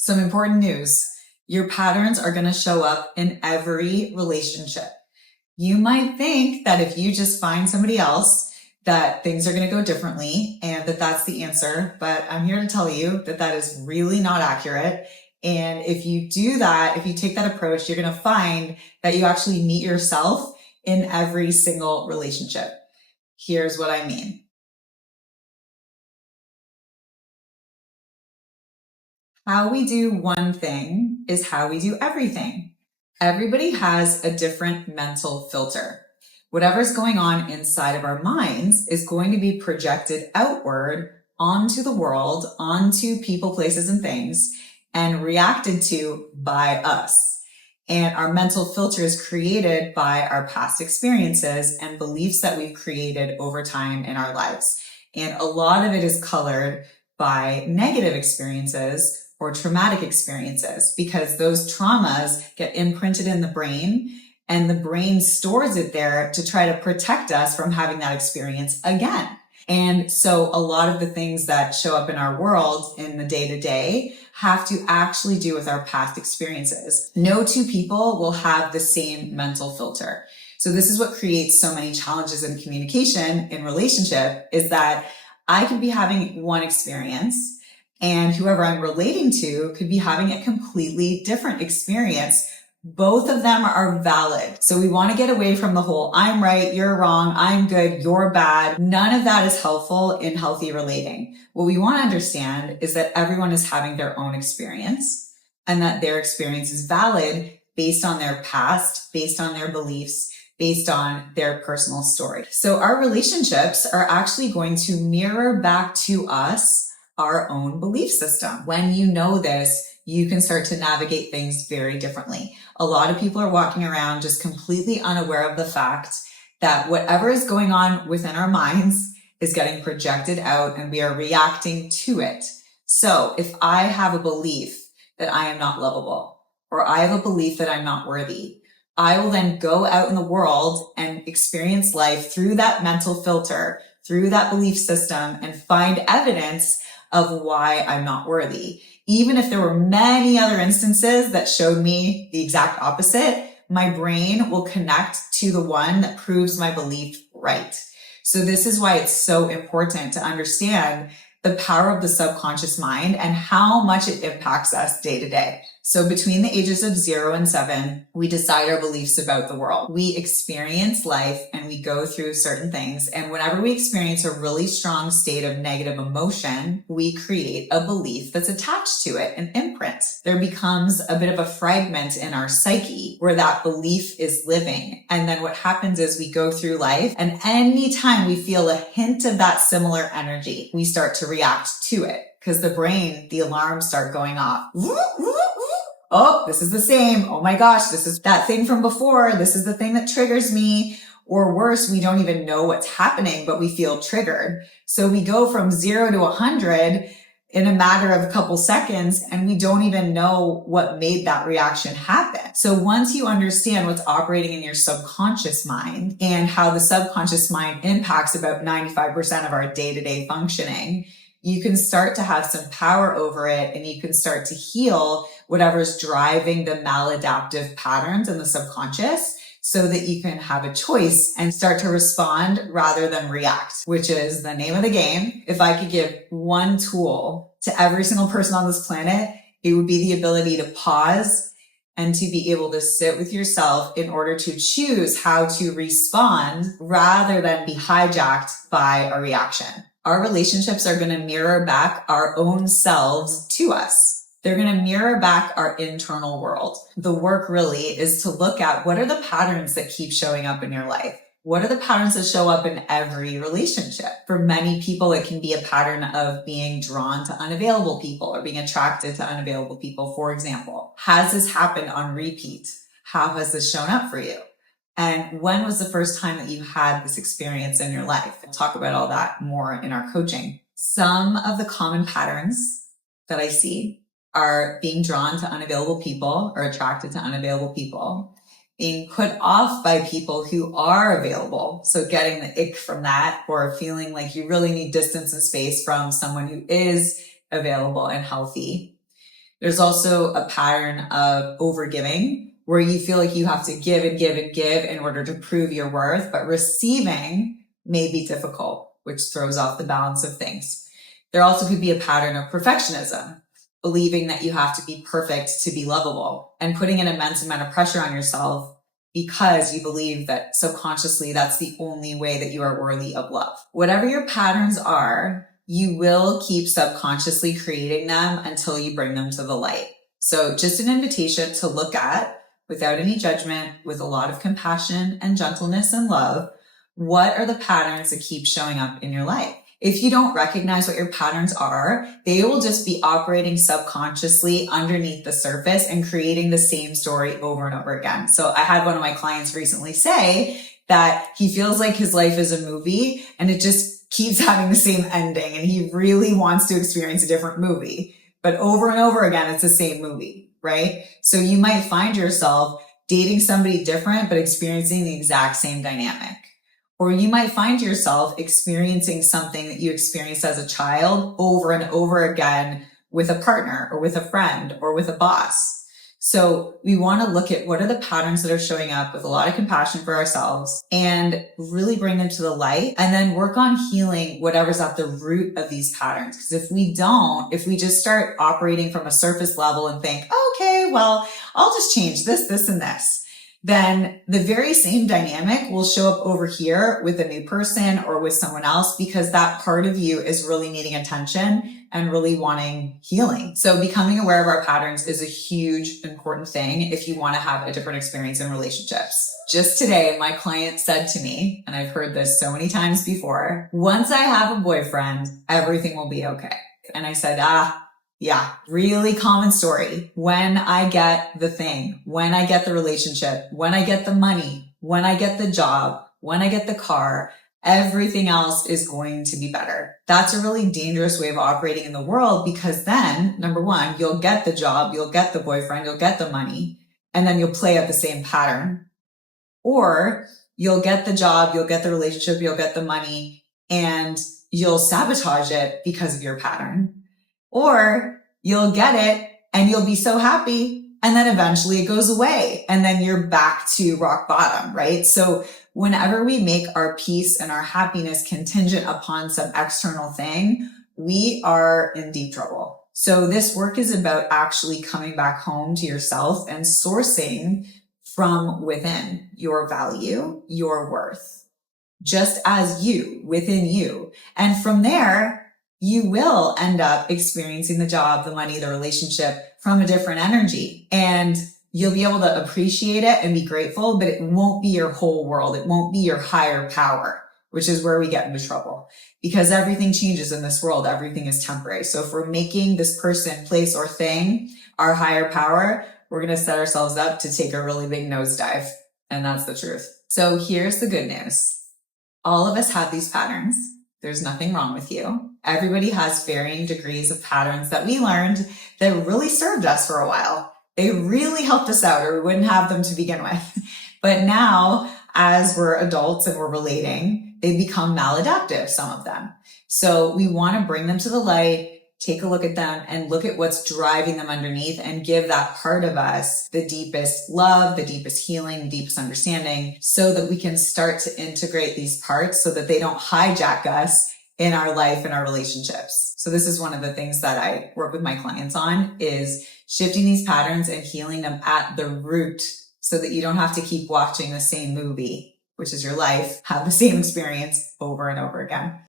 Some important news. Your patterns are going to show up in every relationship. You might think that if you just find somebody else, that things are going to go differently and that that's the answer. But I'm here to tell you that that is really not accurate. And if you do that, if you take that approach, you're going to find that you actually meet yourself in every single relationship. Here's what I mean. How we do one thing is how we do everything. Everybody has a different mental filter. Whatever's going on inside of our minds is going to be projected outward onto the world, onto people, places, and things, and reacted to by us. And our mental filter is created by our past experiences and beliefs that we've created over time in our lives. And a lot of it is colored by negative experiences or traumatic experiences, because those traumas get imprinted in the brain and the brain stores it there to try to protect us from having that experience again. And so a lot of the things that show up in our world in the day-to-day have to actually do with our past experiences. No two people will have the same mental filter. So this is what creates so many challenges in communication in relationship, is that I could be having one experience and whoever I'm relating to could be having a completely different experience. Both of them are valid. So we want to get away from the whole I'm right, you're wrong, I'm good, you're bad. None of that is helpful in healthy relating. What we want to understand is that everyone is having their own experience and that their experience is valid based on their past, based on their beliefs, based on their personal story. So our relationships are actually going to mirror back to us our own belief system. When you know this, you can start to navigate things very differently. A lot of people are walking around just completely unaware of the fact that whatever is going on within our minds is getting projected out and we are reacting to it. So if I have a belief that I am not lovable, or I have a belief that I'm not worthy, I will then go out in the world and experience life through that mental filter, through that belief system, and find evidence of why I'm not worthy. Even if there were many other instances that showed me the exact opposite, my brain will connect to the one that proves my belief right. So this is why it's so important to understand the power of the subconscious mind and how much it impacts us day to day. So between the ages of 0 and 7, we decide our beliefs about the world. We experience life and we go through certain things. And whenever we experience a really strong state of negative emotion, we create a belief that's attached to it, an imprint. There becomes a bit of a fragment in our psyche where that belief is living. And then what happens is we go through life, and anytime we feel a hint of that similar energy, we start to react to it, because the brain, the alarms start going off. Oh, this is the same. Oh my gosh, this is that thing from before. This is the thing that triggers me. Or worse, we don't even know what's happening, but we feel triggered. So we go from 0 to 100 in a matter of a couple seconds, and we don't even know what made that reaction happen. So once you understand what's operating in your subconscious mind and how the subconscious mind impacts about 95% of our day-to-day functioning, you can start to have some power over it, and you can start to heal whatever's driving the maladaptive patterns in the subconscious, so that you can have a choice and start to respond rather than react, which is the name of the game. If I could give one tool to every single person on this planet, it would be the ability to pause and to be able to sit with yourself in order to choose how to respond rather than be hijacked by a reaction. Our relationships are going to mirror back our own selves to us. They're going to mirror back our internal world. The work really is to look at what are the patterns that keep showing up in your life. What are the patterns that show up in every relationship? For many people, it can be a pattern of being drawn to unavailable people or being attracted to unavailable people, for example. Has this happened on repeat? How has this shown up for you? And when was the first time that you had this experience in your life? We'll talk about all that more in our coaching. Some of the common patterns that I see are being drawn to unavailable people or attracted to unavailable people, being put off by people who are available. So getting the ick from that, or feeling like you really need distance and space from someone who is available and healthy. There's also a pattern of overgiving, where you feel like you have to give and give and give in order to prove your worth, but receiving may be difficult, which throws off the balance of things. There also could be a pattern of perfectionism, believing that you have to be perfect to be lovable, and putting an immense amount of pressure on yourself because you believe that subconsciously that's the only way that you are worthy of love. Whatever your patterns are, you will keep subconsciously creating them until you bring them to the light. So just an invitation to look at, without any judgment, with a lot of compassion and gentleness and love, what are the patterns that keep showing up in your life? If you don't recognize what your patterns are, they will just be operating subconsciously underneath the surface and creating the same story over and over again. So I had one of my clients recently say that he feels like his life is a movie and it just keeps having the same ending, and he really wants to experience a different movie. But over and over again, it's the same movie, right? So you might find yourself dating somebody different, but experiencing the exact same dynamic. Or you might find yourself experiencing something that you experienced as a child over and over again with a partner or with a friend or with a boss. So we want to look at what are the patterns that are showing up with a lot of compassion for ourselves and really bring them to the light, and then work on healing whatever's at the root of these patterns. Because if we just start operating from a surface level and think, okay, well, I'll just change this, and this, then the very same dynamic will show up over here with a new person or with someone else, because that part of you is really needing attention and really wanting healing. So becoming aware of our patterns is a huge, important thing if you want to have a different experience in relationships. Just today, my client said to me, and I've heard this so many times before, once I have a boyfriend, everything will be okay. And I said, yeah, really common story. When I get the thing, when I get the relationship, when I get the money, when I get the job, when I get the car, everything else is going to be better. That's a really dangerous way of operating in the world, because then, number one, you'll get the job, you'll get the boyfriend, you'll get the money, and then you'll play out the same pattern. Or you'll get the job, you'll get the relationship, you'll get the money, and you'll sabotage it because of your pattern. Or you'll get it and you'll be so happy, and then eventually it goes away and then you're back to rock bottom, right? So whenever we make our peace and our happiness contingent upon some external thing, we are in deep trouble. So this work is about actually coming back home to yourself and sourcing from within your value, your worth, just as you, within you. And from there, you will end up experiencing the job, the money, the relationship from a different energy. And you'll be able to appreciate it and be grateful, but it won't be your whole world. It won't be your higher power, which is where we get into trouble, because everything changes in this world. Everything is temporary. So if we're making this person, place, or thing our higher power, we're going to set ourselves up to take a really big nosedive. And that's the truth. So here's the good news. All of us have these patterns. There's nothing wrong with you. Everybody has varying degrees of patterns that we learned that really served us for a while. They really helped us out, or we wouldn't have them to begin with. But now, as we're adults and we're relating, they become maladaptive, some of them. So we want to bring them to the light, take a look at them, and look at what's driving them underneath, and give that part of us the deepest love, the deepest healing, the deepest understanding, so that we can start to integrate these parts so that they don't hijack us in our life and our relationships. So this is one of the things that I work with my clients on, is shifting these patterns and healing them at the root, so that you don't have to keep watching the same movie, which is your life, have the same experience over and over again.